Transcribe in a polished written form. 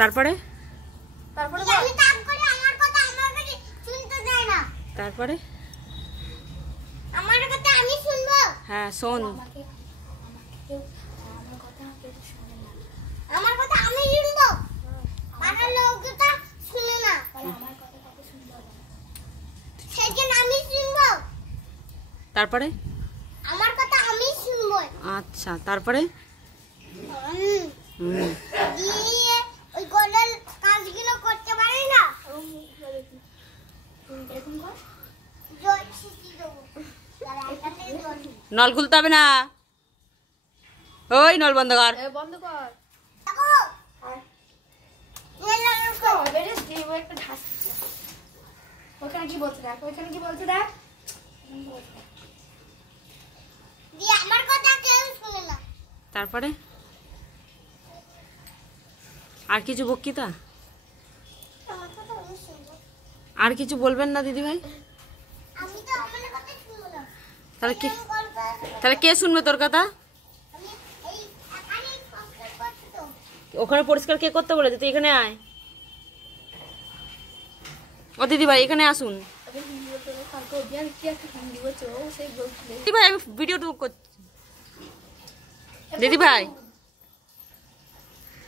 তারপরে তারপরে আমি কাজ করি, আমার কথা আমার কাছে শুনতে দেয় না। তারপরে আমার কথা আমি শুনবো। হ্যাঁ শোন। আমার কথা আমি শুনবো, পাড়ার লোকটা শুনে না। সেদিন আমি শুনবো। তারপরে আমার কথা আমি শুনবো। আচ্ছা তারপরে দিয়ে ওই গোলের কাজগুলো করতে পারি না। নল খুলতে হবে না, ওই নল বন্ধ কর। বন্ধ কর। ওখানে কি বলছে দেখ, ওইখানে কি বলছে দেখ। আমার কথা কেউ শুনে না। তারপরে আর কিছু বক্তৃতা, আমার কথা আমি শুনবো। আর কিছু বলবেন না দিদি ভাই? আমি তো আমার কথা শুনবো না। তাহলে তাহলে কে শুনবে তোর কথা? আমি এই এখানে সংসার করছি তো। ওখানে পরিষ্কার কে করতে বলেছে? তুই এখানে আয়। ও দিদি ভাই এখানে আসুন। দিদি ভাই আমি ভিডিও করছি। দিদি ভাই